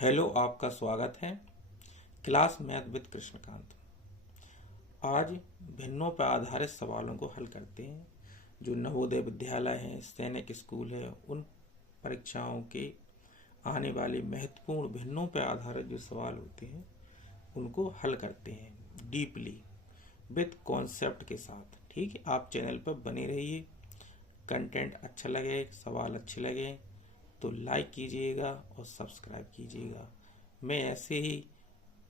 Hello, आपका स्वागत है क्लास मैथ विद कृष्णकांत। आज भिन्नों पर आधारित सवालों को हल करते हैं। जो नवोदय विद्यालय हैं, सैनिक स्कूल है, उन परीक्षाओं के आने वाले महत्वपूर्ण भिन्नों पर आधारित जो सवाल होते हैं उनको हल करते हैं डीपली विद कॉन्सेप्ट के साथ। ठीक है, आप चैनल पर बने रहिए। कंटेंट अच्छा लगे, सवाल अच्छे लगे तो लाइक कीजिएगा और सब्सक्राइब कीजिएगा। मैं ऐसे ही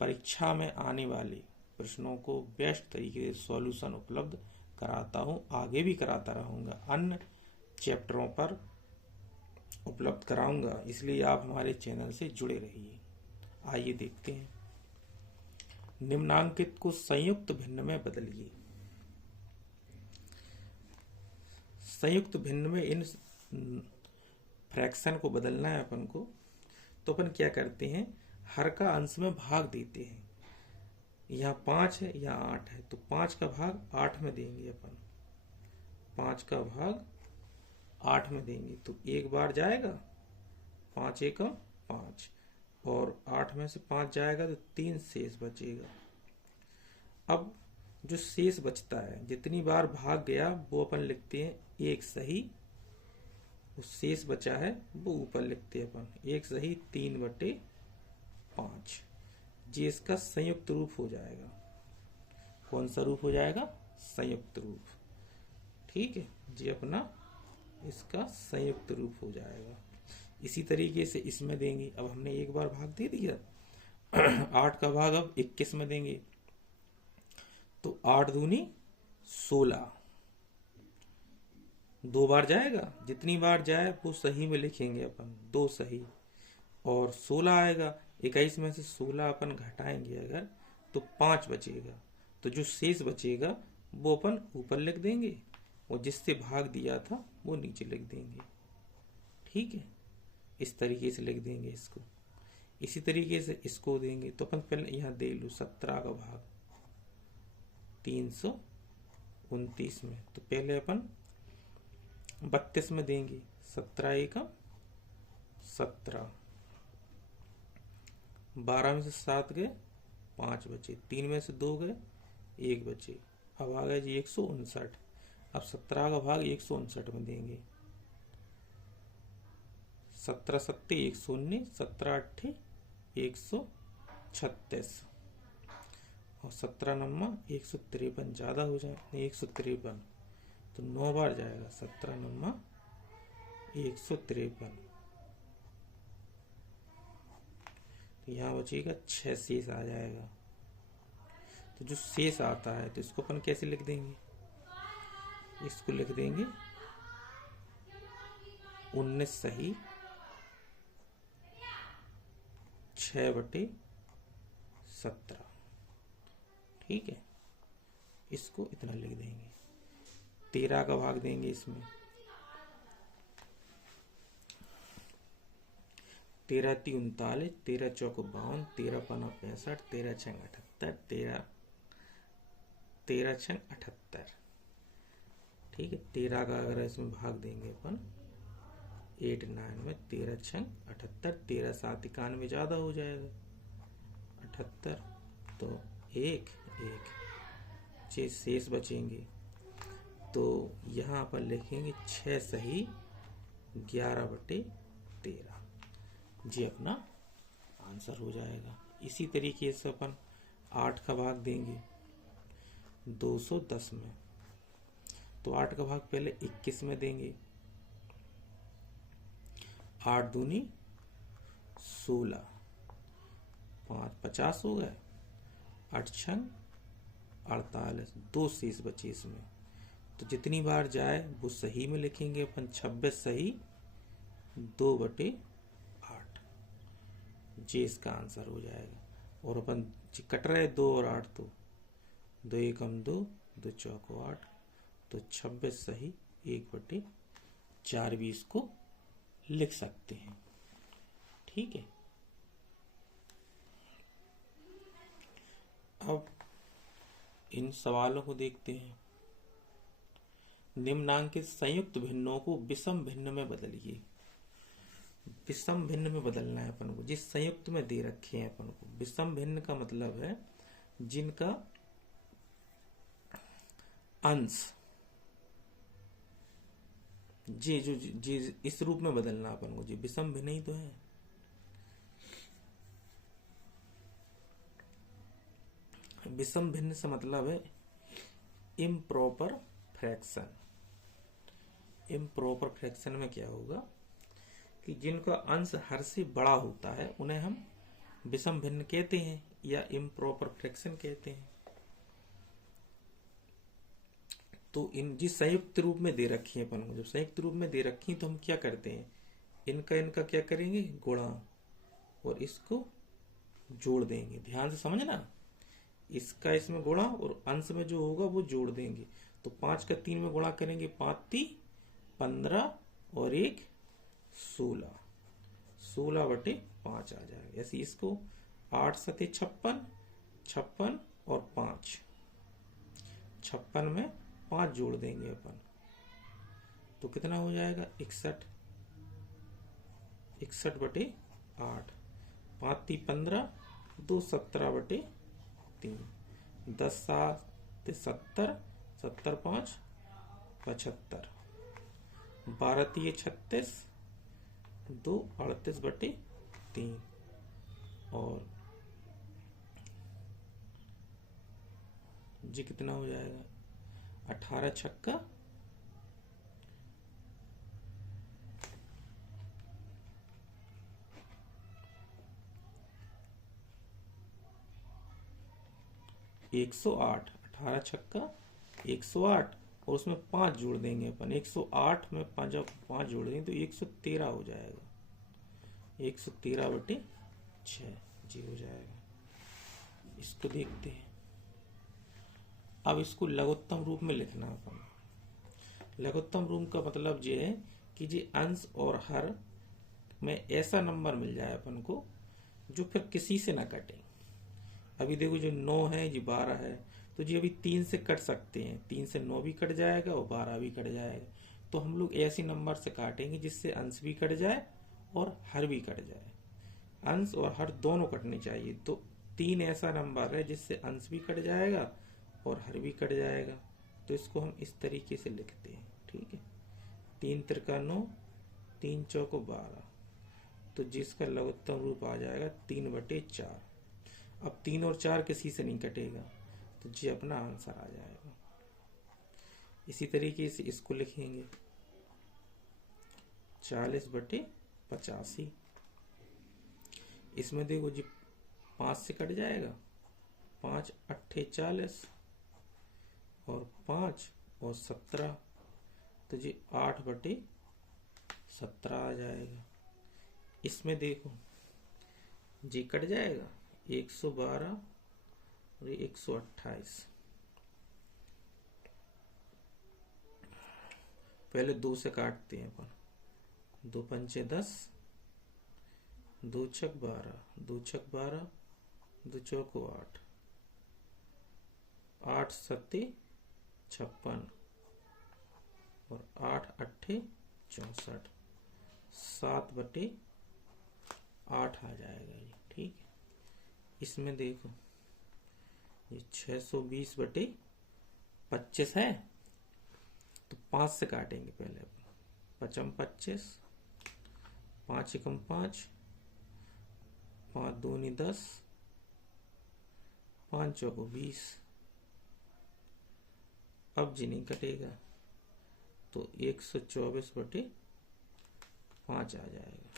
परीक्षा में आने वाले प्रश्नों को बेस्ट तरीके से सॉल्यूशन उपलब्ध कराता हूँ, आगे भी कराता रहूँगा, अन्य चैप्टरों पर उपलब्ध कराऊंगा, इसलिए आप हमारे चैनल से जुड़े रहिए। आइए देखते हैं। निम्नांकित को संयुक्त भिन्न में बदलिए। संयुक्त भिन्न में इन फ्रैक्शन को बदलना है अपन को, तो अपन क्या करते हैं, हर का अंश में भाग देते हैं। यहाँ 5 है, यहाँ 8 है, तो 5 का भाग 8 में देंगे अपन। 5 का भाग 8 में देंगे तो एक बार जाएगा, 5 एकम 5, और 8 में से 5 जाएगा तो 3 शेष बचेगा। अब जो शेष बचता है, जितनी बार भाग गया वो अपन लिखते हैं एक सही, शेष बचा है वो ऊपर लिखते हैं अपन एक सही 3/5। ये इसका संयुक्त रूप हो जाएगा। कौन सा रूप हो जाएगा? संयुक्त रूप। ठीक है, ये अपना इसका संयुक्त रूप हो जाएगा। इसी तरीके से इसमें देंगे। अब हमने एक बार भाग दे दिया 8 का भाग अब 21 में देंगे तो 8 दूनी 16, 2 बार जाएगा, जितनी बार जाए वो सही में लिखेंगे अपन, 2 सही, और 16 आएगा। 21 में से 16 अपन घटाएंगे अगर तो 5 बचेगा, तो जो शेष बचेगा वो अपन ऊपर लिख देंगे और जिससे भाग दिया था वो नीचे लिख देंगे। ठीक है, इस तरीके से लिख देंगे इसको। इसी तरीके से इसको देंगे तो अपन पहले यहाँ दे लो 17 का भाग 329 में, तो पहले अपन 32 में देंगे। 17 एकम 17, 12 में से 7 गए, 5 बचे, 3 में से 2 गए, 1 बचे। अब आ गया जी 159। अब 17 का भाग 159 में देंगे। 17 सत्ते 119, 17 अट्ठे 136, और 17 नम्मा 153 ज्यादा हो जाए, 153 तो 9 बार जाएगा। 17 नम्मा 153, तो यहाँ बचेगा 6 शेष आ जाएगा। तो जो शेष आता है तो इसको अपन कैसे लिख देंगे? इसको लिख देंगे 19 सही 6/17। ठीक है, इसको इतना लिख देंगे। 13 का भाग देंगे इसमें, 13 × 3 = 39, 13 × 4 = 52, 13 × 5 = 65, 13 × 6 = 78, 13 × 6 = 78। ठीक है, 13 का अगर इसमें भाग देंगे अपन 8 9 में, 13 × 6 = 78, 13 7 = 91 ज्यादा हो जाएगा 78, तो 1 शेष बचेंगे। तो यहाँ पर लिखेंगे 6 सही 11/13, जी अपना आंसर हो जाएगा। इसी तरीके से अपन 8 का भाग देंगे 210 में, तो 8 का भाग पहले 21 में देंगे। 8 दूनी 16, 5 50 हो गए, 8 6 48, 2 शेष बचे इसमें, तो जितनी बार जाए वो सही में लिखेंगे अपन। 26 सही 2/8, जे इसका आंसर हो जाएगा। और अपन कट रहे 2 और 8, तो 2 एकम 2, 2 चौको 8, तो 26 सही 1/4 भी इसको लिख सकते हैं। ठीक है, अब इन सवालों को देखते हैं। निम्नांकित संयुक्त भिन्नों को विषम भिन्न में बदलिए। विषम भिन्न में बदलना है अपन को, जिस संयुक्त में दे रखे हैं अपन को। विषम भिन्न का मतलब है जिनका अंश जी इस रूप में बदलना अपन को, जी विषम भिन्न ही तो है। विषम भिन्न से मतलब है इम्प्रॉपर फ्रैक्शन। इम्प्रॉपर फ्रैक्शन में क्या होगा कि जिनका अंश हर से बड़ा होता है उन्हें हम विषम भिन्न कहते हैं या इम्प्रॉपर फ्रैक्शन कहते हैं। तो इन जिस संयुक्त रूप में दे रखी है अपन को, जब संयुक्त रूप में दे रखी तो हम क्या करते हैं, इनका क्या करेंगे, गुणा, और इसको जोड़ देंगे। ध्यान से समझना, इसका इसमें गुणा और अंश में जो होगा वो जोड़ देंगे। तो 5 का 3 में गुणा करेंगे, 5 3 15 और 1 16, 16/5 आ जाएगा। ऐसे इसको 8 7 56, 56 और 5, 56 में 5 जोड़ देंगे अपन, तो कितना हो जाएगा, 61, 61/8, 5 3 15, 2 17/3, 10 7 70, 70 5 75, 12 3 36, 2 38/3, और जी कितना हो जाएगा, 18 छक्का 108, 18 छक्का 108, और उसमें 5 जोड़ देंगे अपन, 108 में 5 जोड़ देंगे तो 113 हो जाएगा, 113/6 जी हो जाएगा। इसको देखते हैं। अब इसको लघुत्तम रूप में लिखना अपन। लघुत्तम रूप का मतलब ये है कि जी अंश और हर में ऐसा नंबर मिल जाए अपन को जो फिर किसी से ना कटे। अभी देखो जो 9 है जी 12 है, तो जी अभी 3 से कट सकते हैं, 3 से 9 भी कट जाएगा और 12 भी कट जाएगा। तो हम लोग ऐसी नंबर से काटेंगे जिससे अंश भी कट जाए और हर भी कट जाए। अंश और हर दोनों कटने चाहिए। तो 3 ऐसा नंबर है जिससे अंश भी कट जाएगा और हर भी कट जाएगा। तो इसको हम इस तरीके से लिखते हैं, ठीक है। 3 त्रिका 9, 3 चौको 12, तो जिसका लघुत्तम रूप आ जाएगा 3/4। अब 3 और 4 किसी से नहीं कटेगा, तो जी अपना आंसर आ जाएगा। इसी तरीके से इसको लिखेंगे 40/85। इसमें देखो जी 5 से कट जाएगा, 5 8 40 और 5 और 17, तो जी 8/17 आ जाएगा। इसमें देखो जी कट जाएगा 112 और 128। पहले 2 से काटते हैं अपन, 2 पंचे 10, 2 छक 12, 2 छक 12, 2 चौको 8, 8 7 56 और 8 8 64, 7/8 आ जाएगा ये, ठीक है। इसमें देखो ये 620/25 है, तो 5 से काटेंगे पहले, 5 25, 5 एकम 5, 5 दूनी 10, 5 चौको 20। अब जी नहीं कटेगा, तो 124/5 आ जाएगा।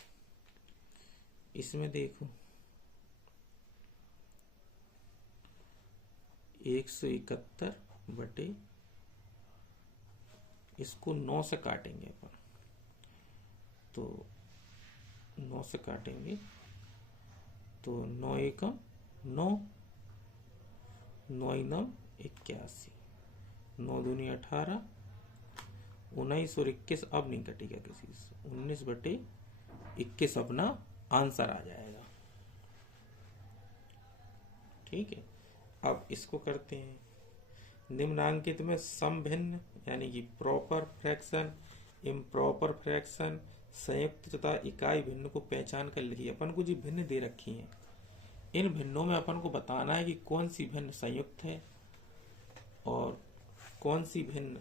इसमें देखो 171 इसको 9 से काटेंगे अपन, तो 9 से काटेंगे तो 9 एकम 9, 9 9 81, 9 दूनी 18, 19 और 21 अब नहीं कटेगा किसी से, 19/21 अपना आंसर आ जाएगा, ठीक है। अब इसको करते हैं। निम्नांकित में समभिन्न यानी कि प्रॉपर फ्रैक्शन, इम्प्रॉपर फ्रैक्शन, संयुक्त तथा इकाई भिन्न को पहचान कर लिखिए। अपन को जो भिन्न दे रखी हैं, इन भिन्नों में अपन को बताना है कि कौन सी भिन्न संयुक्त है और कौन सी भिन्न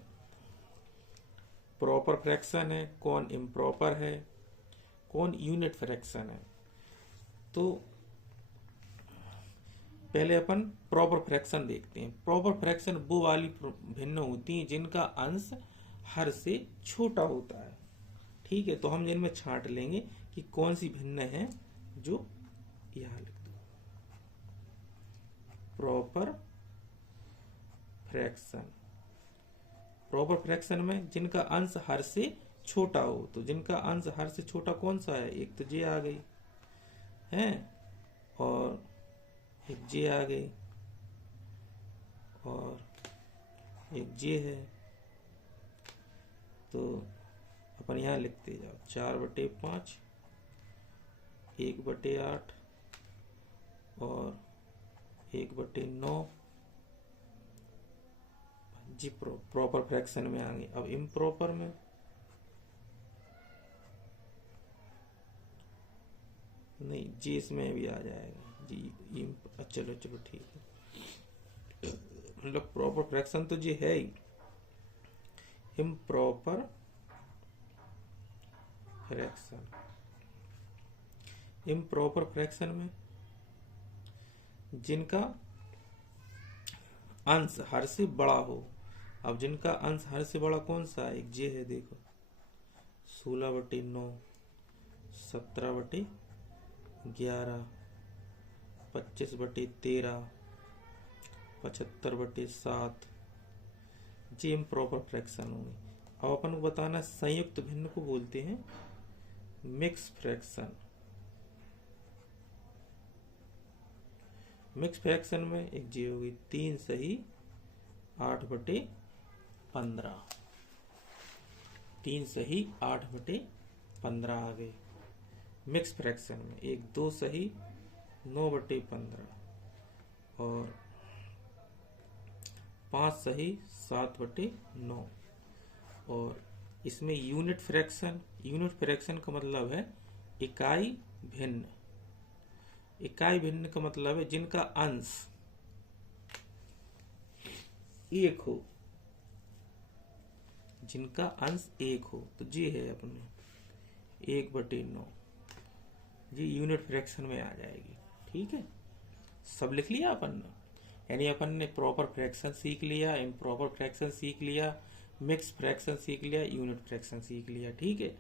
प्रॉपर फ्रैक्शन है, कौन इम्प्रॉपर है, कौन यूनिट फ्रैक्शन है। तो पहले अपन प्रॉपर फ्रैक्शन देखते हैं। प्रॉपर फ्रैक्शन वो वाली भिन्न होती हैं जिनका अंश हर से छोटा होता है। ठीक है, तो हम जिनमें छांट लेंगे कि कौन सी भिन्न है, जो यहां लिख दो प्रॉपर फ्रैक्शन। प्रॉपर फ्रैक्शन में जिनका अंश हर से छोटा हो, तो जिनका अंश हर से छोटा कौन सा है, एक तो जे आ गई है और एक जे आ गई और एक जे है। तो अपन यहां लिखते जाओ 4/5, 1/8 और 1/9 जी प्रॉपर फ्रैक्शन में आएंगे। अब इम्प्रॉपर में नहीं, जी इसमें भी आ जाएगा जी। चलो चलो ठीक है, मतलब प्रॉपर फ्रैक्शन तो जी है ही। इम्प्रॉपर फ्रैक्शन, इम्प्रॉपर फ्रैक्शन में जिनका अंश हर से बड़ा हो। अब जिनका अंश हर से बड़ा कौन सा है, एक जे है, देखो 16/9, 17/11, 25/13, 75/7 जी इम्प्रॉपर फ्रैक्शन होंगे। अब अपन को बताना संयुक्त भिन्न को बोलते हैं मिक्स फ्रैक्शन। मिक्स फ्रैक्शन में एक जी होगी 3 सही 8/15, 3 सही 8/15 आ गए। मिक्स फ्रैक्शन में एक 2 सही 9/15 और 5 सही 7/9। और इसमें यूनिट फ्रैक्शन, यूनिट फ्रैक्शन का मतलब है इकाई भिन्न। इकाई भिन्न का मतलब है जिनका अंश एक हो, जिनका अंश एक हो। तो जी है अपने 1/9 जी यूनिट फ्रैक्शन में आ जाएगी। ठीक है, सब लिख लिया अपन ने। यानी अपन ने प्रॉपर फ्रैक्शन सीख लिया, इम्प्रॉपर फ्रैक्शन सीख लिया, मिक्स फ्रैक्शन सीख लिया, यूनिट फ्रैक्शन सीख लिया। ठीक है,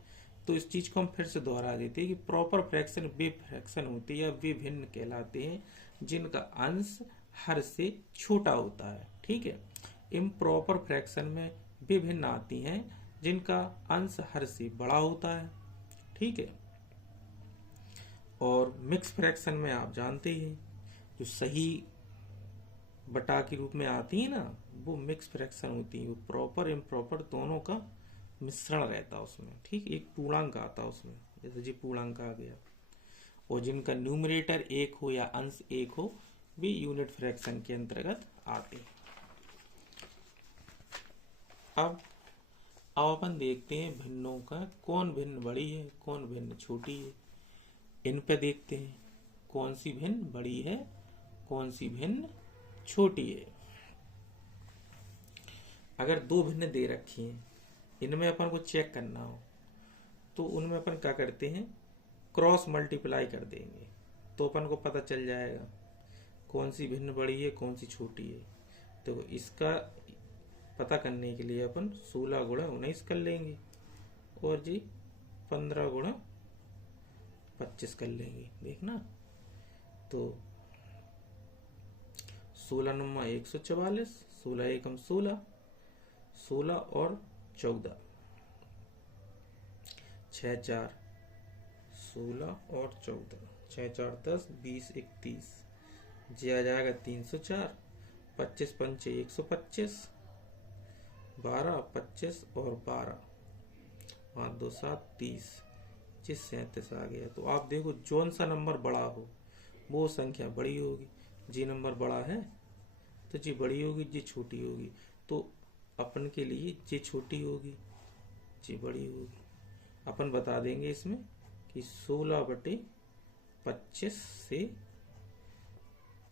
तो इस चीज को हम फिर से दोहरा देते हैं कि प्रॉपर फ्रैक्शन वे फ्रैक्शन होती है, वे भिन्न कहलाते हैं जिनका अंश हर से छोटा होता है। ठीक है, इम्प्रॉपर फ्रैक्शन में वे भिन्न आती हैं जिनका अंश हर से बड़ा होता है। ठीक है, और मिक्स फ्रैक्शन में आप जानते हैं जो सही बटा के रूप में आती है ना, वो मिक्स फ्रैक्शन होती है। वो प्रॉपर इम्प्रॉपर दोनों का मिश्रण रहता है उसमें। ठीक, एक पूर्णांक आता है उसमें, जैसे जी पूर्णांक आ गया। और जिनका न्यूमरेटर एक हो या अंश एक हो, वे यूनिट फ्रैक्शन के अंतर्गत आते हैं। अब अपन देखते हैं भिन्नों का कौन भिन्न बड़ी है, कौन भिन्न छोटी है। इन पे देखते हैं कौन सी भिन्न बड़ी है, कौन सी भिन्न छोटी है। अगर दो भिन्न दे रखी हैं, इनमें अपन को चेक करना हो तो उनमें अपन क्या करते हैं, क्रॉस मल्टीप्लाई कर देंगे तो अपन को पता चल जाएगा कौन सी भिन्न बड़ी है, कौन सी छोटी है। तो इसका पता करने के लिए अपन 16 गुणा 19 कर लेंगे और जी 15 गुणा 25 कर लेंगे। देखना, तो 16 × 144, 16 एकम 16, 16 और 14, 6 4 16 और 14, 6 4 10, 20 31 जी आ जाएगा 304, 25 पंचे 125, 12 25 और 12, 5 2 7 30 जी 37 आ गया। तो आप देखो जौन सा नंबर बड़ा हो वो संख्या बड़ी होगी। जी नंबर बड़ा है तो जी बड़ी होगी, जी छोटी होगी। तो अपन के लिए जी छोटी होगी, जी बड़ी होगी। अपन बता देंगे इसमें कि 16/25 से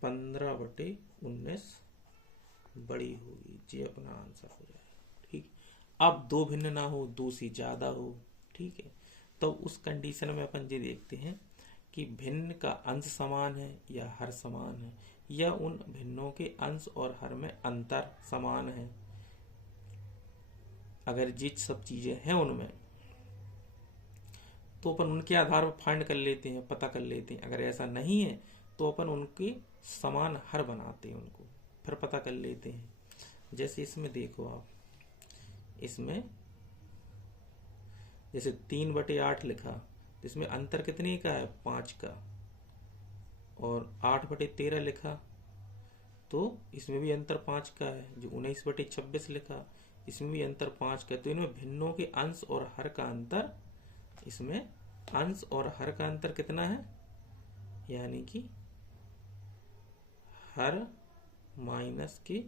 15/19 बड़ी होगी। ये अपना आंसर हो जाएगा। ठीक, अब दो भिन्न ना हो, दो से ज्यादा हो, ठीक है, तो उस कंडीशन में अपन ये देखते हैं कि भिन्न का अंश समान है या हर समान है, या उन भिन्नों के अंश और हर में अंतर समान है। अगर ये सब चीजें हैं उनमें, तो अपन उनके आधार पर फाइंड कर लेते हैं, पता कर लेते हैं। अगर ऐसा नहीं है तो अपन उनके समान हर बनाते हैं, उनको फिर पता कर लेते हैं। जैसे इसमें देखो आप, इसमें जैसे 3/8 लिखा, तो इसमें अंतर कितने का है? 5 का। और 8/13 लिखा, तो इसमें भी अंतर 5 का है। जो 19/26 लिखा, इसमें भी अंतर 5 का है। तो इनमें भिन्नों के अंश और हर का अंतर, इसमें अंश और हर का अंतर कितना है? यानी कि हर माइनस के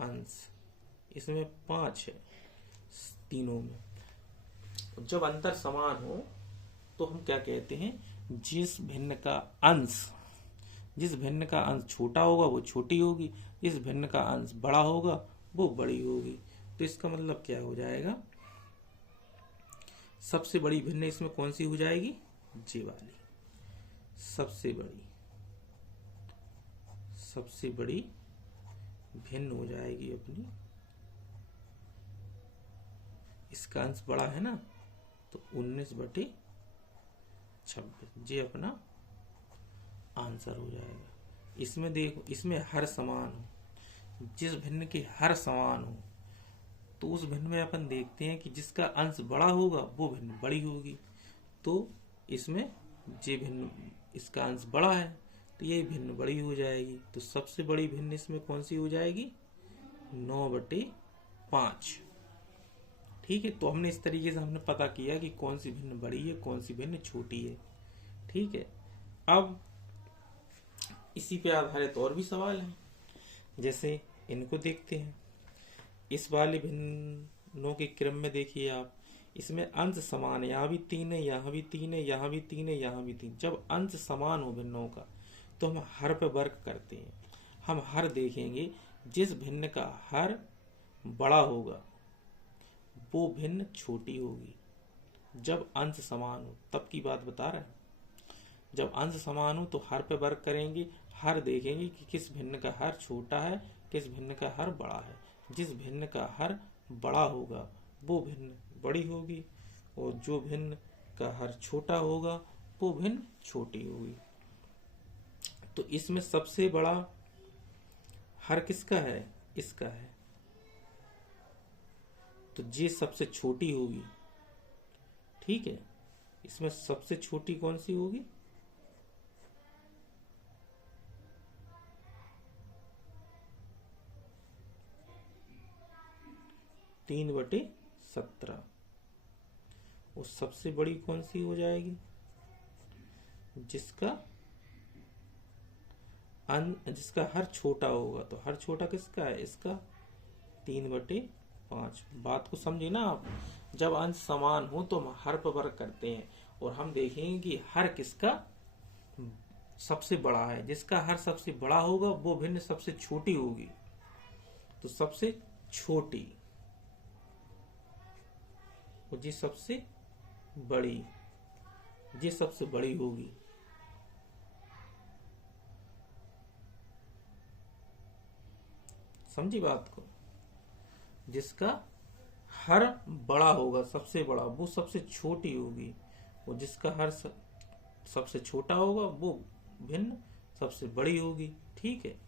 अंश, इसमें 5 है तीनों में। जब अंतर समान हो तो हम क्या कहते हैं? जिस भिन्न का अंश छोटा होगा वो छोटी होगी, जिस भिन्न का अंश बड़ा होगा वो बड़ी होगी। तो इसका मतलब क्या हो जाएगा? सबसे बड़ी भिन्न इसमें कौन सी हो जाएगी? जी वाली। सबसे बड़ी भिन्न हो जाएगी अपनी, इसका अंश बड़ा है ना, तो 19/26, ये अपना आंसर हो जाएगा। इसमें देखो, इसमें हर समान हो, जिस भिन्न की हर समान हो तो उस भिन्न में अपन देखते हैं कि जिसका अंश बड़ा होगा वो भिन्न बड़ी होगी। तो इसमें ये भिन्न, इसका अंश बड़ा है तो ये भिन्न बड़ी हो जाएगी। तो सबसे बड़ी भिन्न इसमें कौन सी हो जाएगी? 9/5। ठीक है, तो हमने इस तरीके से हमने पता किया कि कौन सी भिन्न बड़ी है, कौन सी भिन्न छोटी है। ठीक है, अब इसी पे आधारित और भी सवाल हैं, जैसे इनको देखते हैं। इस वाले भिन्नों के क्रम में देखिए आप, इसमें अंश समान है, यहाँ भी 3 है, यहाँ भी 3 है, यहाँ भी 3 है, यहाँ भी 3। जब अंश समान हो भिन्नों का तो हम हर पे वर्क करते हैं। हम हर देखेंगे, जिस भिन्न का हर बड़ा होगा वो भिन्न छोटी होगी। जब अंश समान हो, तब की बात बता रहा है। जब अंश समान हो तो हर पे वर्क करेंगे, हर देखेंगे कि किस भिन्न का हर छोटा है, किस भिन्न का हर बड़ा है। जिस भिन्न का हर बड़ा होगा वो भिन्न बड़ी होगी, और जो भिन्न का हर छोटा होगा वो भिन्न छोटी होगी। तो इसमें सबसे बड़ा हर किसका है? इसका है, तो ये सबसे छोटी होगी। ठीक है, इसमें सबसे छोटी कौन सी होगी? 3/17। और सबसे बड़ी कौन सी हो जाएगी? जिसका हर छोटा होगा। तो हर छोटा किसका है? इसका 3/5। बात को समझे ना आप? जब अंश समान हो तो हम हर पर वर्क करते हैं, और हम देखेंगे कि हर किसका सबसे बड़ा है। जिसका हर सबसे बड़ा होगा वो भिन्न सबसे छोटी होगी। तो सबसे छोटी, और जी सबसे बड़ी, ये सबसे बड़ी होगी। समझी बात को? जिसका हर बड़ा होगा, सबसे बड़ा, वो सबसे छोटी होगी, और जिसका हर सबसे छोटा होगा वो भिन्न सबसे बड़ी होगी। ठीक है,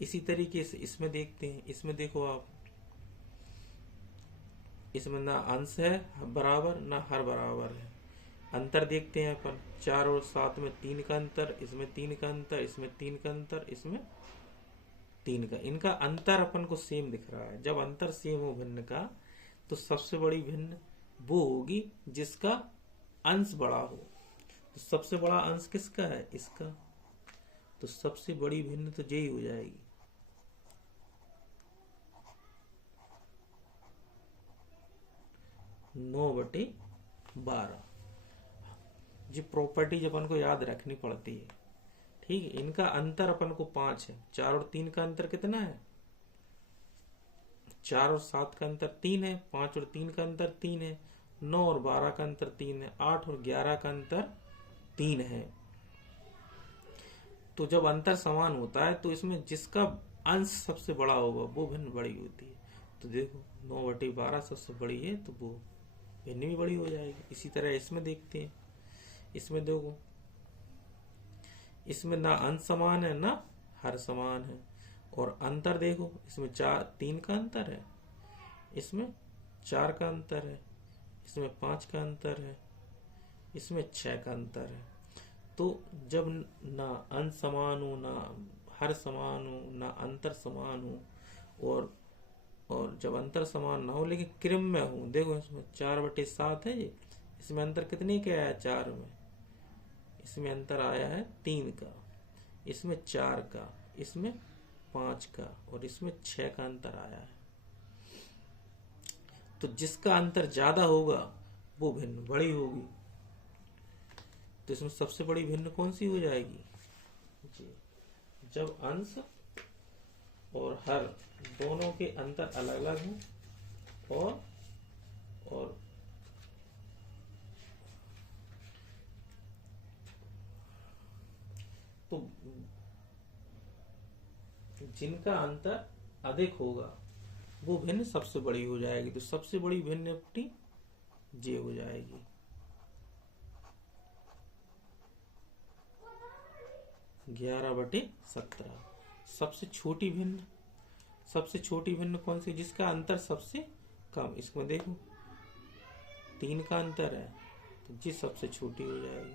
इसी तरीके से इसमें देखते हैं। इसमें देखो आप, इसमें ना अंश है बराबर, ना हर बराबर है। अंतर देखते हैं अपन, 4 और 7 में 3 का अंतर, इसमें 3 का अंतर, इसमें 3 का अंतर, इसमें 3 का। इनका अंतर अपन को सेम दिख रहा है। जब अंतर सेम हो भिन्न का तो सबसे बड़ी भिन्न वो होगी जिसका अंश बड़ा हो। तो सबसे बड़ा अंश किसका है? इसका। तो सबसे बड़ी भिन्न तो यही हो जाएगी। 12। ये प्रॉपर्टीज अपन को याद रखनी पड़ती है। ठीक है, इनका अंतर अपन को 5 है। 4 और 3 का अंतर कितना है? 4 और 7 का अंतर 3 है। 5 और 3 का अंतर 3 है। 9 और 12 का अंतर 3 है। 8 और 11 का अंतर 3 है। तो जब अंतर समान होता है तो इसमें जिसका अंश सबसे बड़ा होगा वो भिन्न बड़ी होती है। तो देखो 9/12 सबसे बड़ी है तो वो भिन्न भी बड़ी हो जाएगी। इसी तरह इसमें देखते हैं। इसमें देखो, इसमें ना अंश समान है ना हर समान है। और अंतर देखो, इसमें 3 का अंतर है, इसमें 4 का अंतर है, इसमें 5 का अंतर है, इसमें 6 का अंतर है। तो जब ना अंश समान हो, ना हर समान हो, ना अंतर समान हो, और जब अंतर समान ना हो लेकिन क्रम में हो, देखो इसमें 4/7 है ये, इसमें अंतर कितने का आया? 4 में। इसमें अंतर आया है 3 का, इसमें 4 का, इसमें 5 का, और इसमें 6 का अंतर आया है। तो जिसका अंतर ज्यादा होगा वो भिन्न बड़ी होगी। तो इसमें सबसे बड़ी भिन्न कौन सी हो जाएगी जी? जब अंश और हर दोनों के अंतर अलग अलग हों और तो जिनका अंतर अधिक होगा वो भिन्न सबसे बड़ी हो जाएगी। तो सबसे बड़ी भिन्न अपनी जे हो जाएगी। ग्यारह बटे 17। सबसे छोटी भिन्न कौन सी? जिसका अंतर सबसे कम। इसमें देखो 3 का अंतर है तो जी सबसे छोटी हो जाएगी।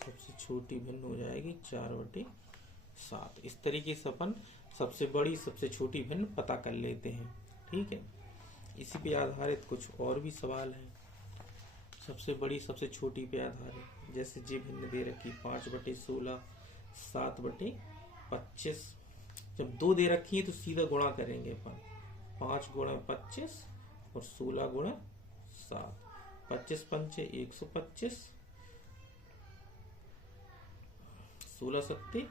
सबसे छोटी भिन्न हो जाएगी 4/7। इस तरीके से अपन सबसे बड़ी सबसे छोटी भिन्न पता कर लेते हैं। ठीक है, इसी पे आधारित कुछ और भी सवाल हैं। सबसे बड़ी सबसे छोटी पे आधारित, जैसे जी भिन्न दे रखी 5/16, 7/25। जब 2 दे रखी है तो सीधा गुणा करेंगे अपन। 5 गुणा 25 और 16 गुणा 7। 25 पंचे 125, 16 सत्ते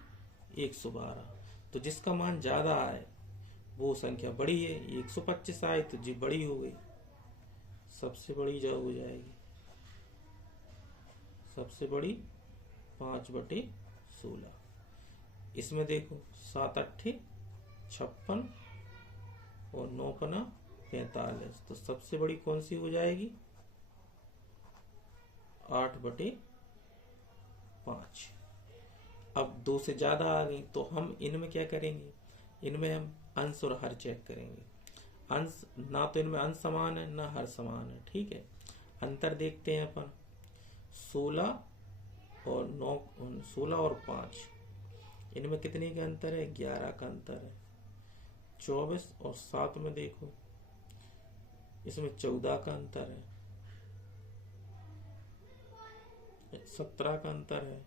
112। तो जिसका मान ज्यादा आए वो संख्या बड़ी है। 125 आए तो जी बड़ी हो गई, सबसे बड़ी जो हो जाएगी। सबसे बड़ी 5/16। इसमें देखो 7 8 56 और 9 पना 45। तो सबसे बड़ी कौन सी हो जाएगी? 8/5। अब 2 से ज्यादा आ गई तो हम इनमें क्या करेंगे? इनमें हम अंश और हर चेक करेंगे। अंश ना तो इनमें अंश समान है ना हर समान है। ठीक है, अंतर देखते हैं अपन। 16 और 9, 16 और 5, इनमें कितने का अंतर है? 11 का अंतर है। 24 और 7 में देखो, इसमें 14 का अंतर है। 17 का अंतर है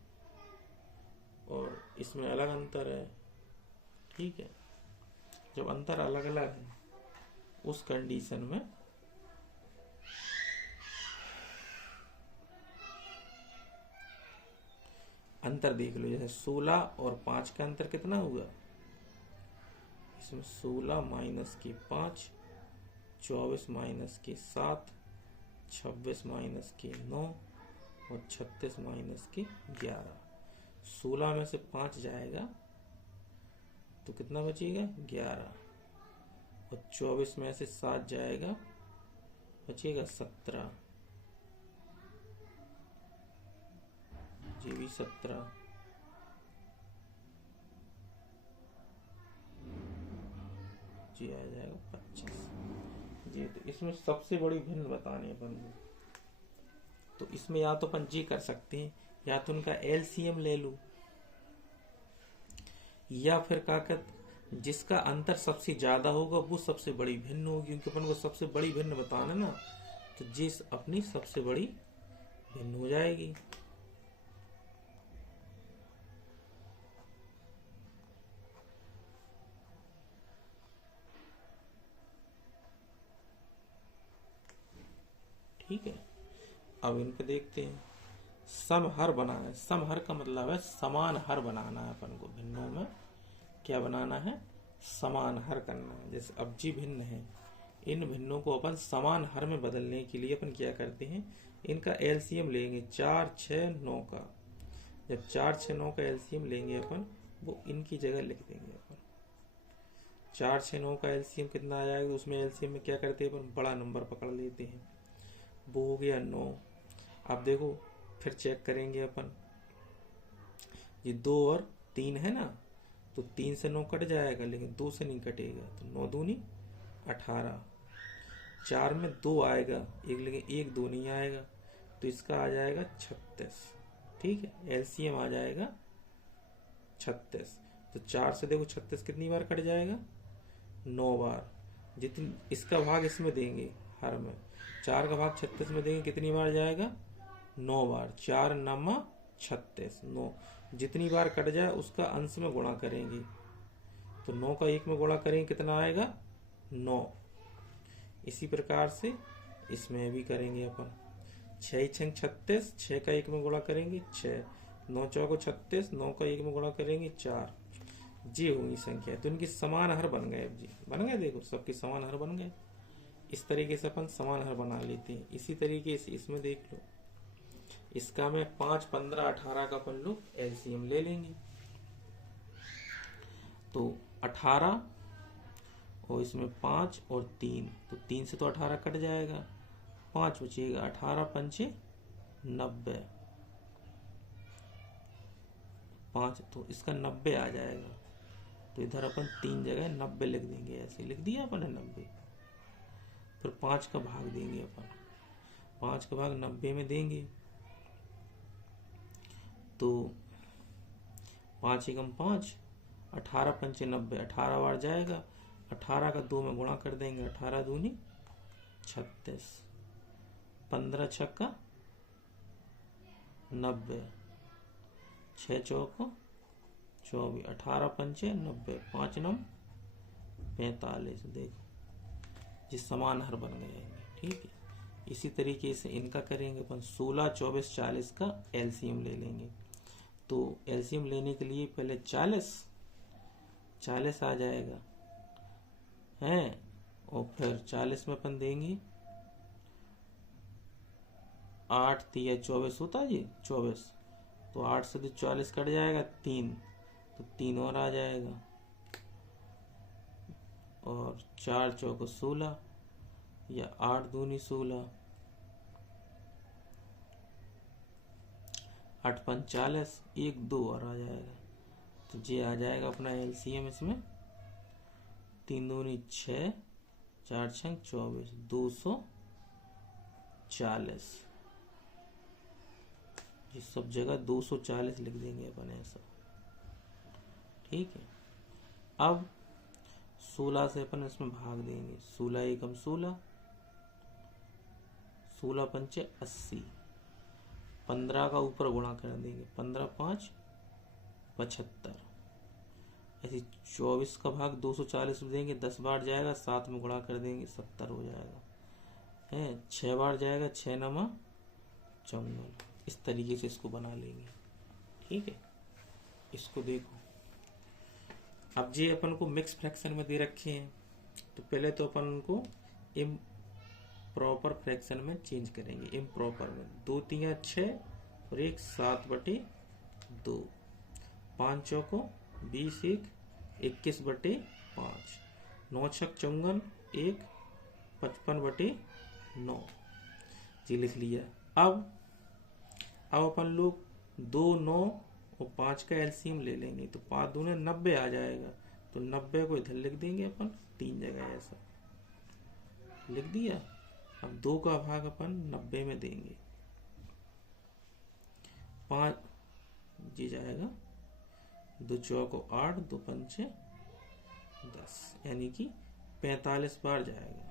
और इसमें अलग अंतर है। ठीक है, जब अंतर अलग अलग है उस कंडीशन में अंतर देख लो। जैसे 16 और 5 का अंतर कितना होगा? इसमें 16 माइनस के 5, 24 माइनस के 7, 26 माइनस के 9 और 36 माइनस के 11। 16 में से 5 जाएगा तो कितना बचेगा? 11। और 24 में से 7 जाएगा, बचेगा 17। जी भी 17। जी आ जाएगा 25। जी तो इसमें सबसे बड़ी भिन्न बतानी है अपन को। तो इसमें या तो अपन जी कर सकते हैं या तो उनका एलसीएम ले लो, या फिर क्या कहते, जिसका अंतर सबसे ज्यादा होगा वो सबसे बड़ी भिन्न होगी। क्योंकि अपन को सबसे बड़ी भिन्न बताना ना, तो जिस अपनी सबसे बड़ी भिन्न हो जाएगी। ठीक है। अब इन पे देखते हैं। समहर बनाना है। समहर का मतलब है समान हर बनाना है अपन को। भिन्नों में क्या बनाना है? समान हर करना है। जैसे अब्जी भिन्न है, इन भिन्नों को अपन समान हर में बदलने के लिए अपन क्या करते हैं? इनका एलसीएम लेंगे 4, 6, 9 का। जब 4, 6, 9 का एलसीएम लेंगे अपन, वो इनकी जगह लिख देंगे अपन। 4, 6, 9 का एलसीएम कितना आ जाएगा? तो उसमें एलसीएम में क्या करते हैं अपन? बड़ा नंबर पकड़ लेते हैं। वो हो गया 9। अब देखो फिर चेक करेंगे अपन। ये 2 और 3 है ना, तो 3 से 9 कट जाएगा, लेकिन 2 से नहीं कटेगा। तो 9 दूनी 18। 4 में 2 आएगा एक, लेकिन 1 2 नहीं आएगा, तो इसका आ जाएगा 36। ठीक है, एलसीएम आ जाएगा 36। तो 4 से देखो 36 कितनी बार कट जाएगा? 9 बार। जितनी इसका भाग इसमें देंगे हर में, 4 का भाग 36 में देंगे, कितनी बार जाएगा? 9 बार। 4 9 36। 9 जितनी बार कट जाए उसका अंश में गुणा करेंगे। तो 9 का 1 में गुणा करेंगे, कितना आएगा? 9। इसी प्रकार से इसमें भी करेंगे अपन। 6 6 36, 6 का 1 में गुणा करेंगे 6, 9 4 36, 9 का 1 में गुणा करेंगे 4। ये होगी संख्या। तो इनकी समान हर बन गए। अब जी बन गए, देखो सबके समान हर बन गए। इस तरीके से अपन समान हर बना लेते हैं। इसी तरीके से इसमें देख लो। इसका में 5, 15, 18 का अपन लोग एलसीएम ले लेंगे। तो 18 और इसमें 5 और 3, तो 3 से तो 18 कट जाएगा, 5 बचेगा। 18 पंचे 90, 5 तो इसका 90 आ जाएगा। तो इधर अपन 3 जगह 90 लिख देंगे। ऐसे लिख दिया अपन ने 90। फिर 5 का भाग देंगे अपन। 5 का भाग 90 में देंगे, तो 5 एकम 5, 18 पंचे 90, 18 बार जाएगा। 18 का 2 में गुणा कर देंगे, 18 दूनी 36, 15 छक्का 90, 6 चौको 24, 18 पंचे 90, 5 9 45। देखो ये समान हर बन गए। ठीक है, इसी तरीके से इनका करेंगे अपन। 16, 24, 40 का एलसीएम ले लेंगे। तो एलसीएम लेने के लिए पहले 40 आ जाएगा है, और फिर 40 में अपन देंगे 8 3 24 होता है जी 24। तो 8 से 40 कट जाएगा 3, तो 3 और आ जाएगा, और 4 चौको 16 या 8 दूनी 16, 8 5 40, 1 2 और आ जाएगा। तो ये आ जाएगा अपना एलसीएम इसमें। 3 दूनी 6, 4 6 24, 240। ये सब जगह 240 लिख देंगे अपन ऐसा। ठीक है, अब 16 से अपन इसमें भाग देंगे। 16 एकम 16, 16 पंचे 80, 15 का ऊपर गुणा कर देंगे, 15 5 75। ऐसे 24 का भाग 240 में देंगे, 10 बार जाएगा, 7 में गुणा कर देंगे, 70 हो जाएगा है। 6 बार जाएगा, 6 9 54। इस तरीके से इसको बना लेंगे। ठीक है, इसको देखो। अब ये अपन को मिक्स फ्रैक्शन में दे रखे हैं, तो पहले तो अपन उनको इम प्रॉपर फ्रैक्शन में चेंज करेंगे। इम्प्रॉपर में 2 3 6 और 1 7/2, 5 चौको 20, 1 21/5, 9 छक 54, 1 55/9। जी लिख लिया। अब अपन लोग 2 9 और 5 का एलसीएम ले लेंगे। तो 5 दूने 90 आ जाएगा। तो 90 को इधर लिख देंगे अपन 3 जगह, ऐसा लिख दिया। अब 2 का भाग अपन 90 में देंगे। 5 जी जाएगा, 2 चौको 8, 2 पंचे 10, यानी कि 45 बार जाएगा।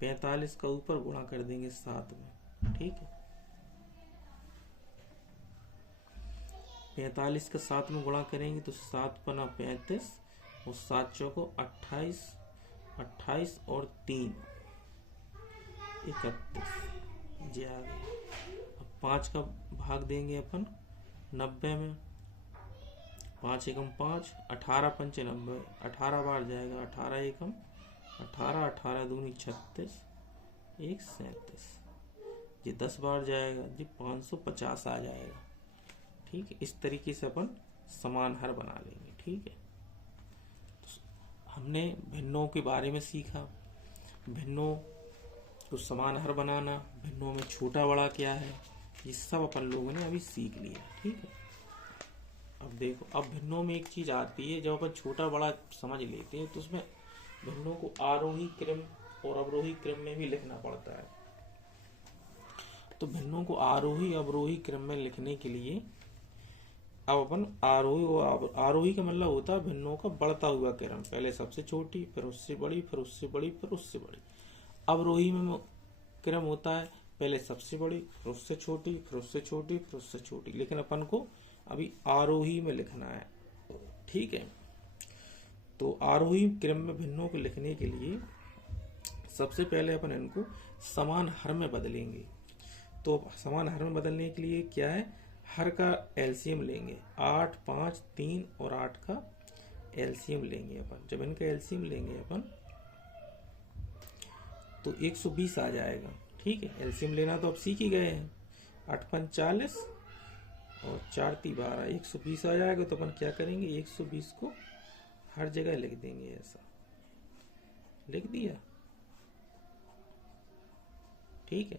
45 का ऊपर गुणा कर देंगे 7 में। ठीक है, 45 का 7 में गुणा करेंगे तो 7 पना 35 और 7 चौको 28, 28 और 3 31। ये आ गया। अब 5 का भाग देंगे अपन 90 में, 5 एकम 5, 18 पंचे 90, 18 बार जाएगा, 18 एकम 18, 18 दूनी 36, 1 37, ये 10 बार जाएगा, ये 550 आ जाएगा। ठीक है, इस तरीके से अपन समान हर बना लेंगे। ठीक है, तो हमने भिन्नों के बारे में सीखा, भिन्नों को समान हर बनाना, भिन्नों में छोटा बड़ा क्या है, ये सब अपन लोगों ने अभी सीख लिया। ठीक है, अब देखो, अब भिन्नों में एक चीज आती है, जब अपन छोटा बड़ा समझ लेते हैं तो उसमें भिन्नों को आरोही क्रम और अवरोही क्रम में भी लिखना पड़ता है। तो भिन्नों को आरोही अवरोही क्रम में लिखने के लिए अब अपन आरोही का मतलब होता है भिन्नों का बढ़ता हुआ क्रम, पहले सबसे छोटी, फिर उससे बड़ी, फिर उससे बड़ी, फिर उससे बड़ी। अवरोही में क्रम होता है पहले सबसे बड़ी, फिर उससे छोटी, फिर उससे छोटी, फिर उससे छोटी, लेकिन अपन को अभी आरोही में लिखना है। ठीक है, तो आरोही क्रम में भिन्नों को लिखने के लिए सबसे पहले अपन इनको समान हर में बदलेंगे। तो समान हर में बदलने के लिए क्या है, हर का एलसीएम लेंगे, 8, 5, 3 और 8 का एलसीएम लेंगे अपन। जब इनका एलसीएम लेंगे अपन तो 120 आ जाएगा। ठीक है, एलसीएम लेना तो अब सीख ही गए हैं, 8 पंच 40 और 4 × 12, 120 आ जाएगा। तो अपन क्या करेंगे, 120 को हर जगह लिख देंगे, ऐसा लिख दिया। ठीक है,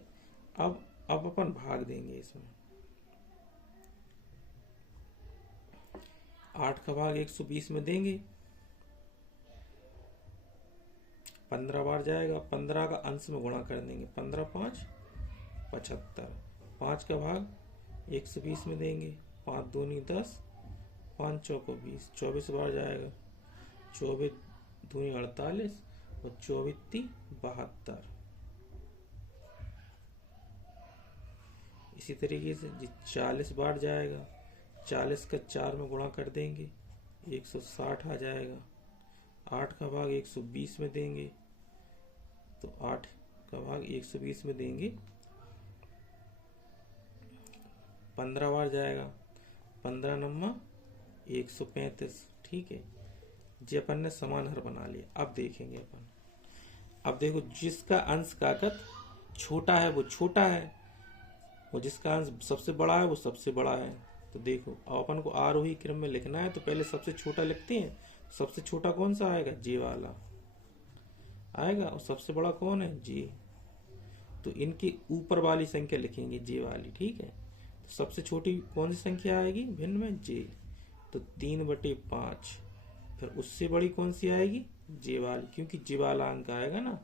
अब अपन भाग देंगे इसमें, 8 का भाग 120 में देंगे, 15 बार जाएगा, 15 का अंश में गुणा कर देंगे, 15 5 75, 5 का भाग 120 में देंगे, 5 दूनी 10, 5 चौको 20, 24 बार जाएगा, 24 दूनी 48 और 24 × 72। इसी तरीके से 40 बार जाएगा, 40 का 4 में गुणा कर देंगे, 160 आ जाएगा। 8 का भाग 120 में देंगे, तो 8 का भाग 120 में देंगे, 15 बार जाएगा, 15 नम्मा 135। ठीक है, जी अपन ने समान हर बना लिया। अब देखेंगे अपन, अब देखो, जिसका अंश काकत छोटा है वो छोटा है, और जिसका अंश सबसे बड़ा है वो सबसे बड़ा है। तो देखो, अब अपन को आरोही क्रम में लिखना है, तो पहले सबसे छोटा लिखते हैं। सबसे छोटा कौन सा आएगा, जे वाला आएगा, और सबसे बड़ा कौन है, जे। तो इनकी ऊपर वाली संख्या लिखेंगे, जे वाली। ठीक है, तो सबसे छोटी कौन सी संख्या आएगी भिन्न में, जे। तो 3/5। फिर उससे बड़ी कौन सी आएगी, जे वाली, क्योंकि जे वाला अंक आएगा ना,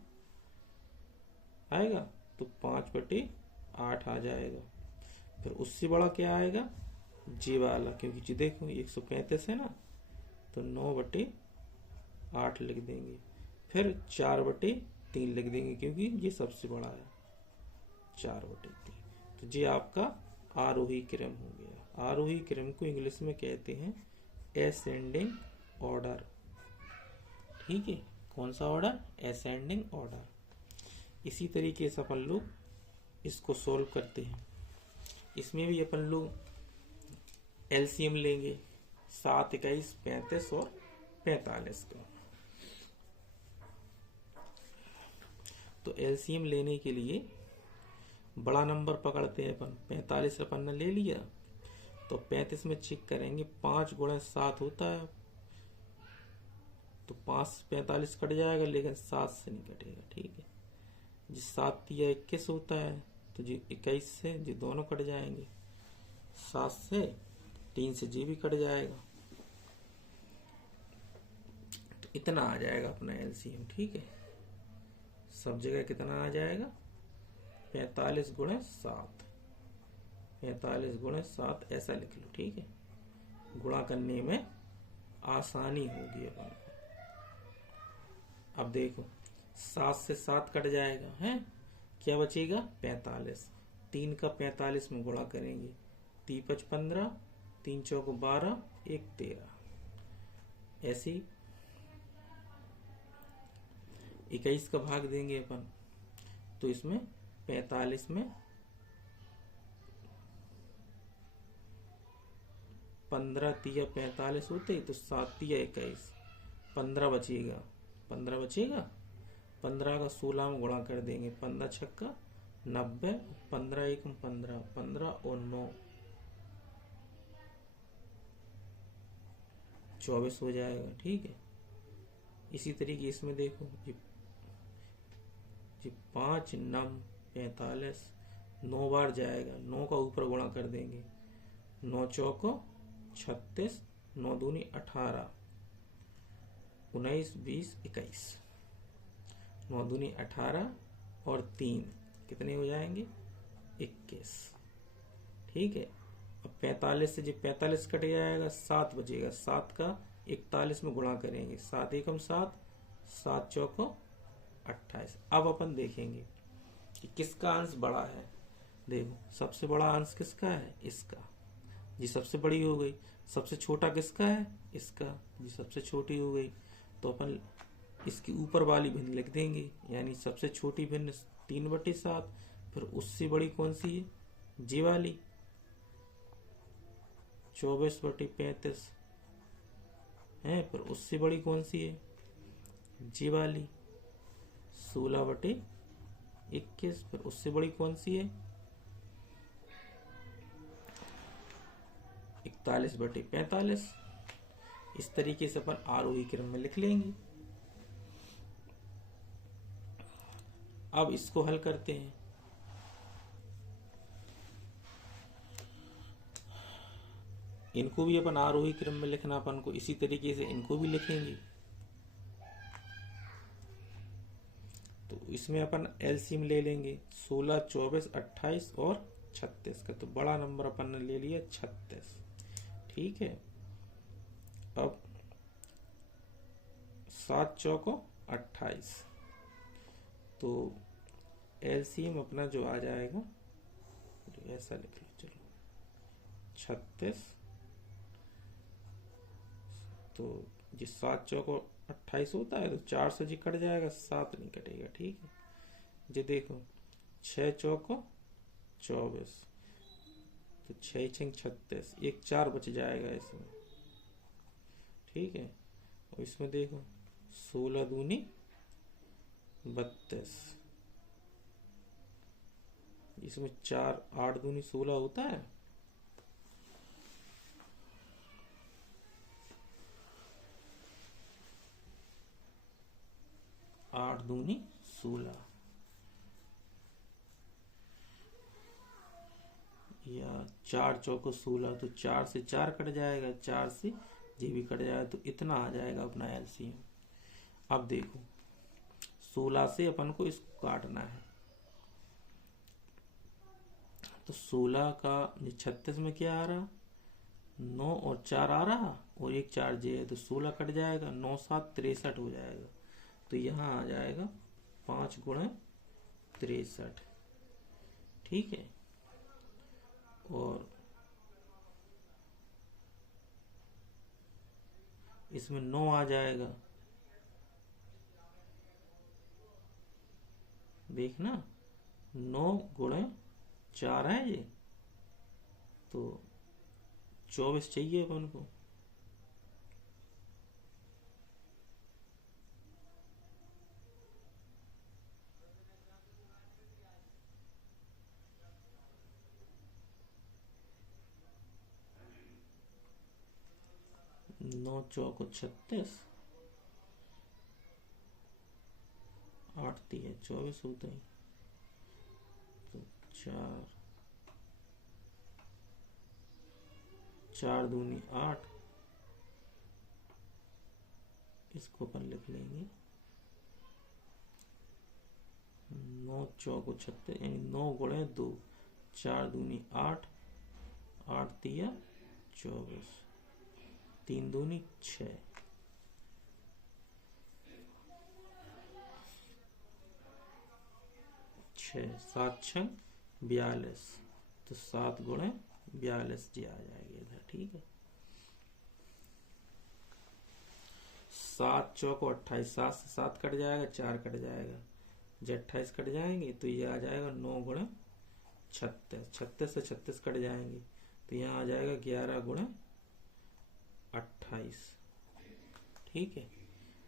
आएगा, तो 5/8 आ जाएगा। फिर उससे बड़ा क्या आएगा, जे वाला, क्योंकि जी देखो 135 है ना, तो 9/8 लिख देंगे। फिर 4/3 लिख देंगे, क्योंकि ये सबसे बड़ा है, 4/3। तो ये आपका आरोही क्रम हो गया। आरोही क्रम को इंग्लिश में कहते हैं असेंडिंग ऑर्डर। ठीक है, कौन सा ऑर्डर, असेंडिंग ऑर्डर। इसी तरीके से अपन लोग इसको सोल्व करते हैं। इसमें भी अपन लोग एलसीएम लेंगे, 7, 21, 35 और 45 का। तो एलसीएम लेने के लिए बड़ा नंबर पकड़ते हैं अपन, 45 अपन ने ले लिया, तो 35 में चेक करेंगे, 5 × 7 होता है, तो 5 से 45 कट जाएगा, लेकिन 7 से नहीं कटेगा। ठीक है, जिस 7 × 21 होता है, तो जी 21 से जी दोनों कट जाएंगे, 7 से 3 से जी भी कट जाएगा, तो इतना आ जाएगा अपना एलसीएम। ठीक है, सब जगह कितना आ जाएगा, 45 × 7, 45 × 7 ऐसा लिख लो। ठीक है, गुणा करने में आसानी होगी अपन को। अब देखो, 7 से 7 कट जाएगा, है क्या बचेगा, 45। 3 का 45 में गुणा करेंगे, 3 × 5 = 15, 3 × 4 = 12, 1 13। ऐसी 21 का भाग देंगे अपन, तो इसमें 45 में 15 तिया 45 होते तो 7 तिया 21, 15 बचेगा। 15 बचेगा, 15 का 16 में गुणा कर देंगे, 15 छक्का 90, 15 एक 15, 15 और 9 24 हो जाएगा। ठीक है, इसी तरीके इसमें देखो जी 5 9 45, 9 बार जाएगा, 9 का ऊपर गुणा कर देंगे, 9 चौको 36, 9 दूनी 18, 19 20 21, 9 दूनी 18 और 3 कितने हो जाएंगे 21। ठीक है, अब 45 से जब 45 कट जाएगा 7 बचेगा, 7 का 41 में गुणा करेंगे, 7 एकम 7, 7 चौको 28। अब अपन देखेंगे कि किसका अंश बड़ा है। देखो सबसे बड़ा अंश किसका है, इसका जी, सबसे बड़ी हो गई। सबसे छोटा किसका है, इसका जी, सबसे छोटी हो गई। तो अपन इसकी ऊपर वाली भिन्न लिख देंगे, यानी सबसे छोटी भिन्न 3/7। फिर उससे बड़ी कौन सी है, जी वाली 24/35 है। फिर उससे बड़ी कौन सी है, जी वाली 16/21। फिर उससे बड़ी कौन सी है, 41/45। इस तरीके से अपन आरोही क्रम में लिख लेंगे। अब इसको हल करते हैं। इनको भी अपन आरोही क्रम में लिखना, अपन को इसी तरीके से इनको भी लिखेंगे। तो इसमें अपन एलसीएम ले लेंगे 16 24 28 और 36 का। तो बड़ा नंबर अपन ने ले लिया 36। ठीक है, अब 7 चौको 28, तो एलसीएम अपना जो आ जाएगा, तो ऐसा लिख लो, चलो 36। तो जिस 7 चौको 28 होता है, तो 4 से जी कट जाएगा, 7 नहीं कटेगा। ठीक है, जी देखो 6 चौको 24, तो 6 छंग 36, एक 4 बच जाएगा इसमें। ठीक है, और इसमें देखो 16 दूनी 32, इसमें 4 8 दूनी 16 होता है। आठ दूनी 16, या 4 चौको 16, तो 4 से 4 कट जाएगा, 4 से जी भी कट जाएगा, तो इतना आ जाएगा अपना एलसीएम। अब देखो 16 से अपन को इसको काटना है, तो 16 का 36 में क्या आ रहा, 9 और 4 आ रहा, और एक 4 जे है, तो 16 कट जाएगा, 9 7 63 हो जाएगा। तो यहाँ आ जाएगा 5 गुणे 63। ठीक है, और इसमें 9 आ जाएगा, देखना 9 गुणे 4 है ये, तो 24 चाहिए अपन को। नौ चौको 36, 8 तिया 24 होता है, तो 4 दूनी 8, इसको अपन लिख लेंगे 9 चौको 36, यानी 9 गुणे 2, 4 दूनी 8, 8 तिया 24, 3 दूनी 6, 7 छंग 42, तो 7 गुणे 42 जी आ जाएगी इधर। ठीक है, 7 चौको 28, 7 से 7 कट जाएगा, 4 कट जाएगा, जब 28 कट जाएंगे तो ये आ जाएगा 9 गुणे 36, 36 से 36 कट जाएंगे, तो यहाँ आ जाएगा 11 गुणे 28। ठीक है,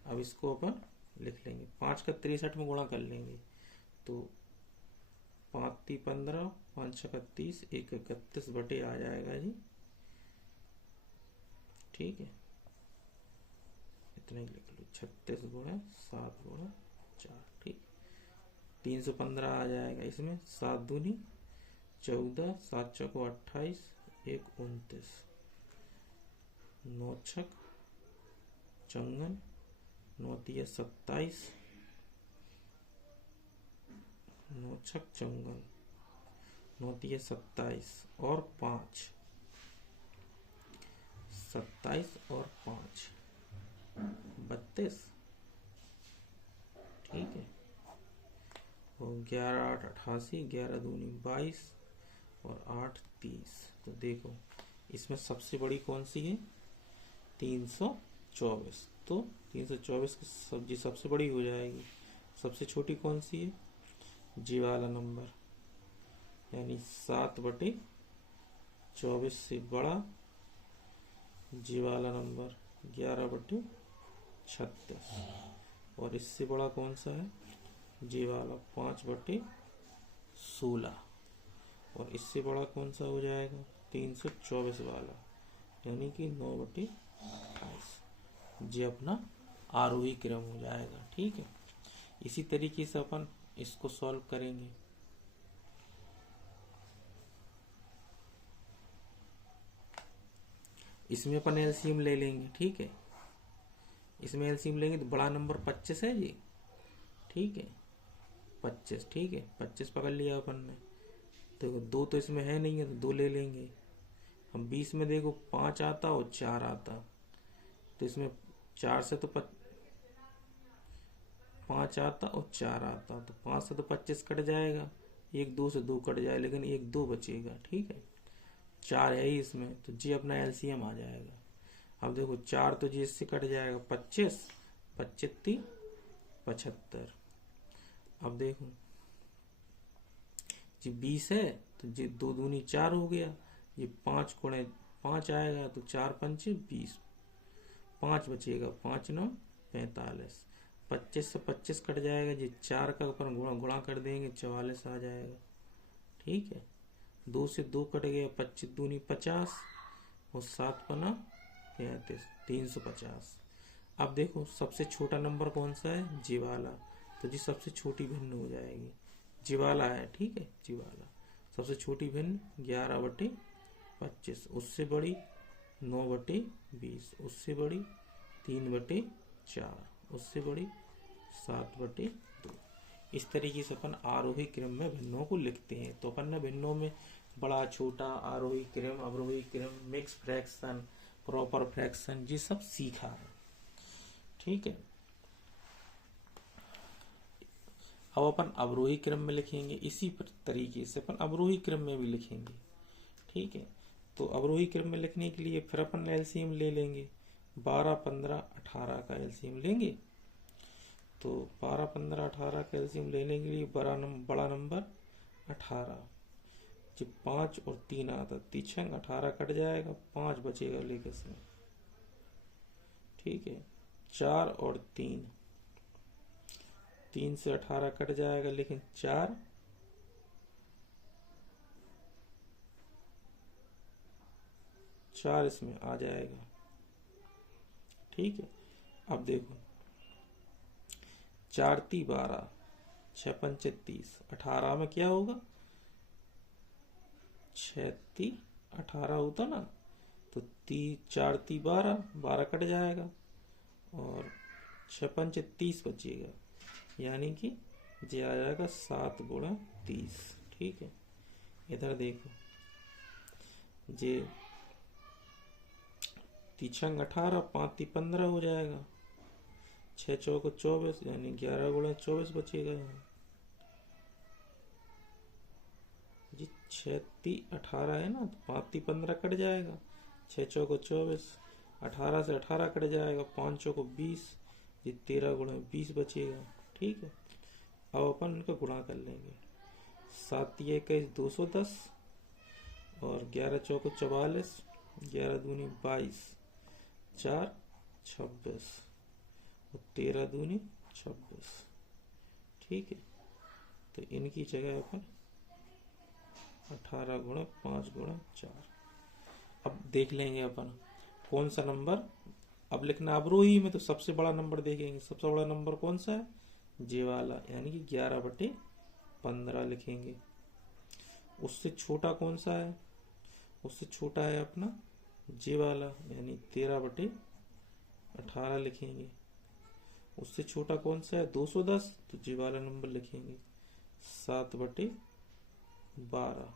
अब इसको अपन लिख लेंगे, 5 का 63 में गुणा कर लेंगे तो 5 × 15, 5 × 30, 1 31 बटे आ जाएगा जी। ठीक है, इतना ही लिख लो, 36 × 7 × 4। ठीक, 315 आ जाएगा इसमें। 7 दूनी 14, 7 चौको 28, 1 29, 9 छक 54, 9 तिया 27, 9 छक 54, 9 तिया 27 और 5, 27 और 5 32। ठीक है, और 11 8 88, 11 दूनी 22 और 8 30। तो देखो इसमें सबसे बड़ी कौन सी है? 324। तो 324 की सब्जी सबसे बड़ी हो जाएगी। सबसे छोटी कौन सी है? जी वाला नंबर, यानी 7/24 से बड़ा जी वाला नंबर 11/36। और इससे बड़ा कौन सा है? जी वाला 5/16। और इससे बड़ा कौन सा हो जाएगा? 324 वाला, यानी कि 9/28। ये अपना आरोही क्रम हो जाएगा। ठीक है, इसी तरीके से अपन इसको सॉल्व करेंगे। इसमें अपन एलसीएम ले लेंगे। ठीक है, इसमें एलसीएम लेंगे तो बड़ा नंबर 25 है जी। ठीक है, 25। ठीक है, 25 पकड़ लिया अपन ने। देखो 2 तो इसमें है नहीं है तो 2 ले लेंगे। हम 20 में देखो 5 आता और 4 आता, तो इसमें 4 से तो 5 आता और 4 आता, तो 5 से तो 25 कट जाएगा, 1 2 से 2 कट जाए, लेकिन 1 2 बचेगा। ठीक है, 4 है ही इसमें, तो जी अपना एलसीएम आ जाएगा। अब देखो 4 तो जी इससे कट जाएगा, 25 25 75। अब देखो जी 20 है तो जी 2 दूनी 4 हो गया, ये 5 × 5 आएगा तो 4 × 5 = 20, 5 बचेगा, 5 × 9 = 45। 25 से 25 कट जाएगा जी, 4 का अपन गुणा कर देंगे 44 आ जाएगा। ठीक है, 2 से 2 कट गया, 25 दूनी 50 और 7 × 5 = 35, 350। अब देखो सबसे छोटा नंबर कौन सा है? जी वाला, तो जी सबसे छोटी भिन्न हो जाएगी, जी वाला है। ठीक है, जी वाला सबसे छोटी भिन्न 11/25, उससे बड़ी 9/20, उससे बड़ी 3/4, उससे बड़ी 7/2। इस तरीके से अपन आरोही क्रम में भिन्नों को लिखते हैं। तो अपन ने भिन्नों में बड़ा छोटा, आरोही क्रम, अवरोही क्रम, मिक्स फ्रैक्शन, प्रॉपर फ्रैक्शन, ये सब सीखा है। ठीक है, अब अपन अवरोही क्रम में लिखेंगे। इसी तरीके से अपन अवरोही क्रम में भी लिखेंगे। ठीक है, तो अवरोही क्रम में लिखने के लिए फिर अपन एलसीएम ले लेंगे। 12 15 18 का एलसीएम लेंगे। तो 12 15 18 का एलसीएम लेने के लिए बड़ा नंबर 18, जब 5 और 3 आता, 3 18 कट जाएगा, 5 बचेगा लेकर से। ठीक है, 4 और 3 से 18 कट जाएगा, लेकिन 4 इसमें आ जाएगा। ठीक है, अब देखो 4 × 3 = 12, 6 × 5 = 30, 18 में क्या होगा? 6 × 3 = 18 होता ना, तो 4 × 3 = 12, 12 कट जाएगा और 6 × 5 = 30 बचेगा, यानी कि ये आ जाएगा 7 × 30। ठीक है, इधर देखो ये 3 × 18, 5 × 3 = 15 हो जाएगा, 6 चौको 24, यानी 11 × 24 बचेगा यहाँ जी। 6 × 3 = 18 है ना, तो 5 × 3 = 15 कट जाएगा, 6 चौको 24, 18 से 18 कट जाएगा, 5 चौको 20, ये 13 × 20 बचेगा। ठीक है, अब अपन इनका गुणा कर लेंगे। 7 × 21 = 210 और 11 चौको 44, 11 दूनी 22, 4 26 और 13 दूनी 26। ठीक है, तो इनकी जगह अपन 18 गुणा 5 गुणा 4। अब देख लेंगे अपन कौन सा नंबर अब लिखना। अवरोही में तो सबसे बड़ा नंबर देखेंगे। सबसे बड़ा नंबर कौन सा है? जे वाला, यानी कि 11/15 लिखेंगे। उससे छोटा कौन सा है? उससे छोटा है अपना जे वाला, यानी 13/18 लिखेंगे। उससे छोटा कौन सा है? 210, तो जे वाला नंबर लिखेंगे 7/12।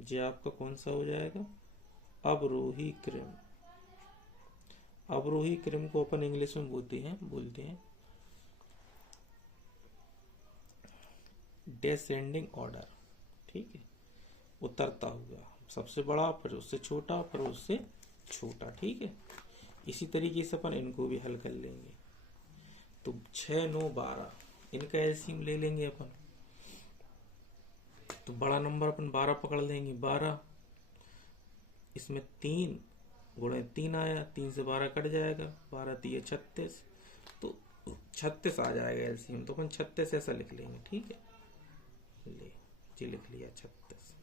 जे आपका कौन सा हो जाएगा? अवरोही क्रम। अवरोही क्रम को अपन इंग्लिश में बोलते हैं डिसेंडिंग ऑर्डर। ठीक है, उतरता हुआ, सबसे बड़ा फिर उससे छोटा फिर उससे छोटा। ठीक है, इसी तरीके से अपन इनको भी हल कर लेंगे। तो 6 9 12 इनका एलसीएम ले लेंगे अपन। तो बड़ा नंबर अपन 12 पकड़ लेंगे। 12 इसमें 3 गुणे 3 आया, 3 से 12 कट जाएगा, 12 3 36, तो 36 आ जाएगा एलसीएम। तो अपन 36 ऐसा लिख लेंगे। ठीक है, ले जी लिख लिया 36।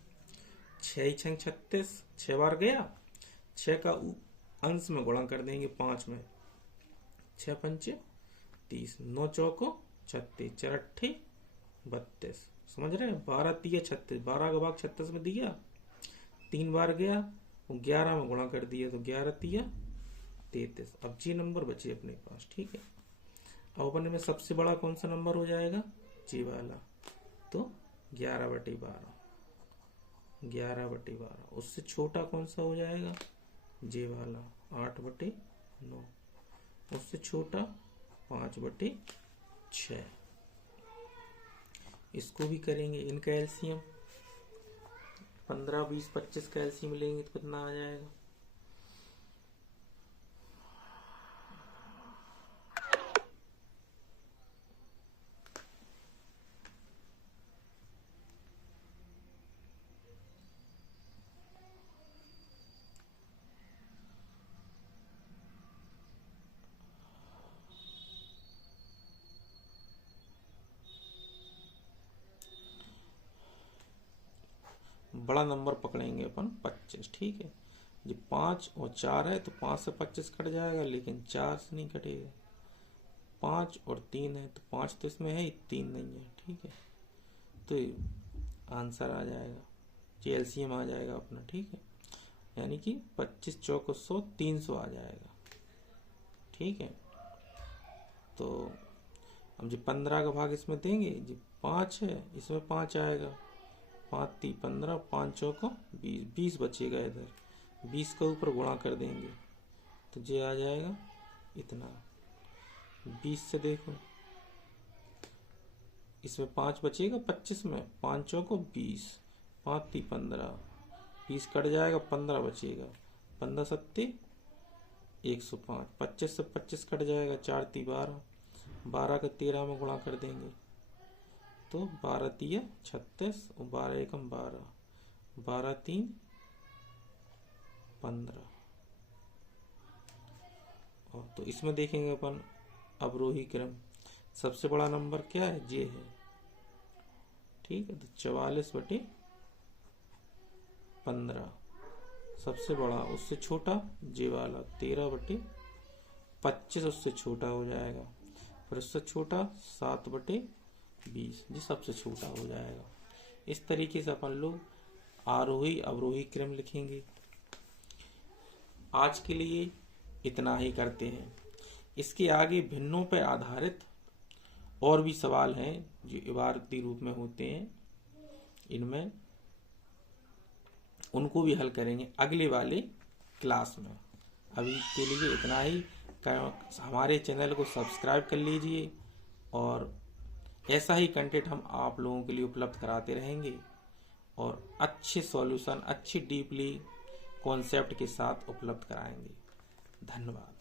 6 6 36, 6 बार गया, 6 का अंश में गुणा कर देंगे 5 में, 6 पंचे 30, 9 चौको 36, 4 अट्ठे 32। समझ रहे हैं? 12 3 36, 12 का भाग 36 में दिया, 3 बार गया, 11 में गुणा कर दिया, तो 11 3 33। अब जी नंबर बचे अपने पास। ठीक है, अब अपन में सबसे बड़ा कौन सा नंबर हो जाएगा? जी वाला, तो 11/12। 11/12। उससे छोटा कौन सा हो जाएगा? जे वाला, 8/9। उससे छोटा 5/6। इसको भी करेंगे। इनका एलसीएम 15 20 25 का एलसीएम लेंगे तो कितना आ जाएगा? बड़ा नंबर पकड़ेंगे अपन 25। ठीक है, जो 5 और 4 है तो 5 से 25 कट जाएगा, लेकिन 4 से नहीं कटेगा। 5 और 3 है तो 5 तो इसमें है ही, 3 नहीं है। ठीक है, तो आंसर आ जाएगा, जी एलसीएम आ जाएगा अपना। ठीक है, यानी कि 25 चौको 100, 300 आ जाएगा। ठीक है, तो अब जो 15 का भाग इसमें देंगे, जो 5 है इसमें 5 आएगा, 5 3 15, 5 चौको 20, 20 बचेगा इधर, 20 का ऊपर गुणा कर देंगे तो ये आ जाएगा इतना। 20 से देखो, इसमें 5 बचेगा 25 में, 5 चौको 20, 5 3 15, 20 कट जाएगा, 15 बचेगा, 15 7 105, 25 से 25 कट जाएगा, 4 3 12, 12 का 13 में गुणा कर देंगे तो 12 3 36 और 12 1 12, 12 3 15। और तो इसमें देखेंगे अपन अवरोही क्रम, सबसे बड़ा नंबर क्या है? जे है। ठीक है, तो 44/15 सबसे बड़ा, उससे छोटा जे वाला 13/25 उससे छोटा हो जाएगा, फिर उससे छोटा 7/20 जी सबसे छोटा हो जाएगा। इस तरीके से अपन लोग आरोही अवरोही क्रम लिखेंगे। आज के लिए इतना ही करते हैं। इसके आगे भिन्नों पर आधारित और भी सवाल हैं जो इबारती रूप में होते हैं, इनमें उनको भी हल करेंगे अगले वाले क्लास में। अभी के लिए इतना ही। हमारे चैनल को सब्सक्राइब कर लीजिए और ऐसा ही कंटेंट हम आप लोगों के लिए उपलब्ध कराते रहेंगे और अच्छे सॉल्यूशन, अच्छी डीपली कॉन्सेप्ट के साथ उपलब्ध कराएंगे। धन्यवाद।